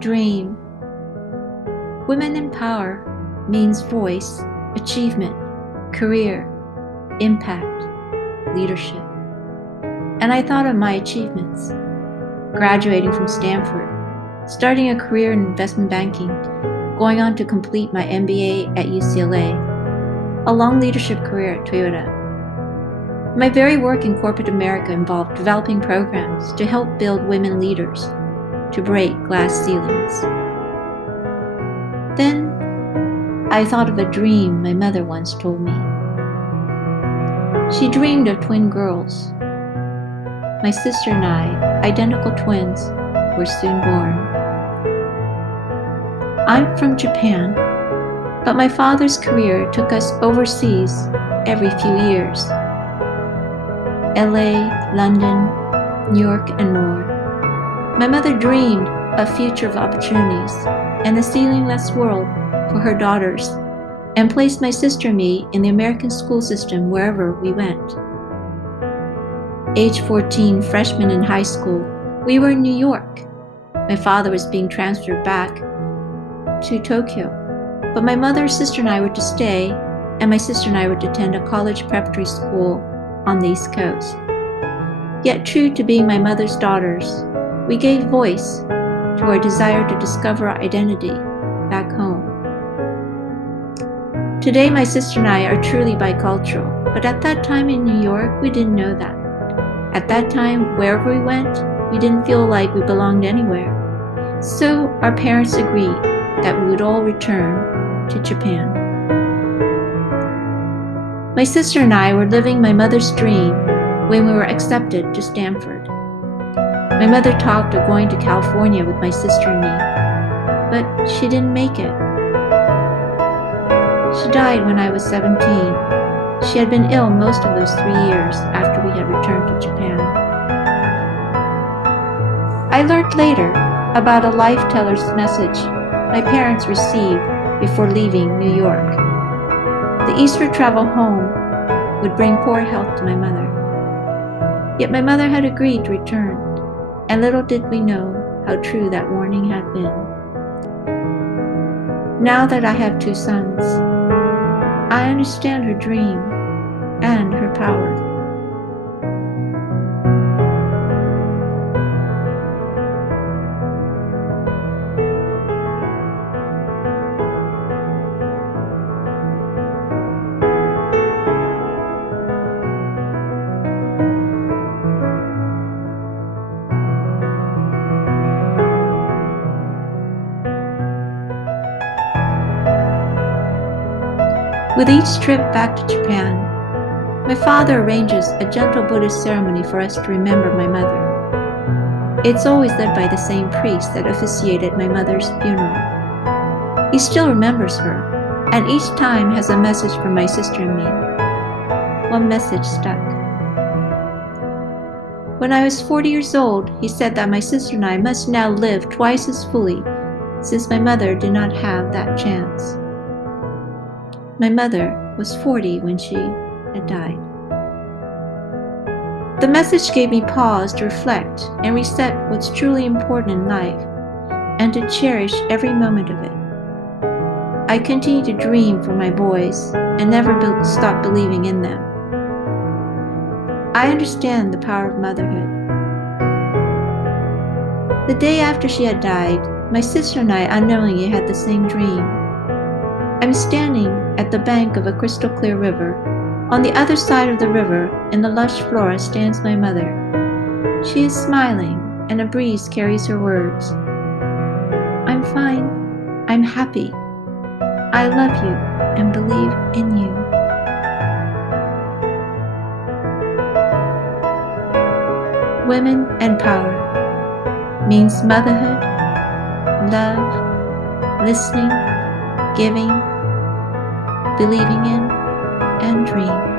Dream. Women in Power means voice, achievement, career, impact, leadership. And I thought of my achievements. Graduating from Stanford, starting a career in investment banking, going on to complete my MBA at UCLA, a long leadership career at Toyota. My very work in corporate America involved developing programs to help build women leaders, to break glass ceilings. Then I thought of a dream my mother once told me. She dreamed of twin girls. My sister and I, identical twins, were soon born. I'm from Japan, but my father's career took us overseas every few years. LA, London, New York, and more. My mother dreamed of a future of opportunities and a ceilingless world for her daughters, and placed my sister and me in the American school system wherever we went. Age 14, freshman in high school, we were in New York. My father was being transferred back to Tokyo, but my mother, sister, and I were to stay, and my sister and I were to attend a college preparatory school on the East Coast. Yet true to being my mother's daughters, we gave voice to our desire to discover our identity back home. Today, my sister and I are truly bicultural, but at that time in New York, we didn't know that. At that time, wherever we went, we didn't feel like we belonged anywhere. So our parents agreed that we would all return to Japan. My sister and I were living my mother's dream when we were accepted to Stanford. My mother talked of going to California with my sister and me, but she didn't make it. She died when I was 17. She had been ill most of those 3 years after we had returned to Japan. I learned later about a life teller's message my parents received before leaving New York. The eastward travel home would bring poor health to my mother. Yet my mother had agreed to return, and little did we know how true that warning had been. Now that I have 2 sons, I understand her dream and her power. With each trip back to Japan, my father arranges a gentle Buddhist ceremony for us to remember my mother. It's always led by the same priest that officiated my mother's funeral. He still remembers her, and each time has a message for my sister and me. One message stuck. When I was 40 years old, he said that my sister and I must now live twice as fully, since my mother did not have that chance. My mother was 40 when she had died. The message gave me pause to reflect and reset what's truly important in life, and to cherish every moment of it. I continue to dream for my boys and never stop believing in them. I understand the power of motherhood. The day after she had died, my sister and I unknowingly had the same dream. I'm standing at the bank of a crystal clear river. On the other side of the river, in the lush flora, stands my mother. She is smiling, and a breeze carries her words. I'm fine. I'm happy. I love you and believe in you. Women and Power means motherhood, love, listening, giving, believing in, and dream.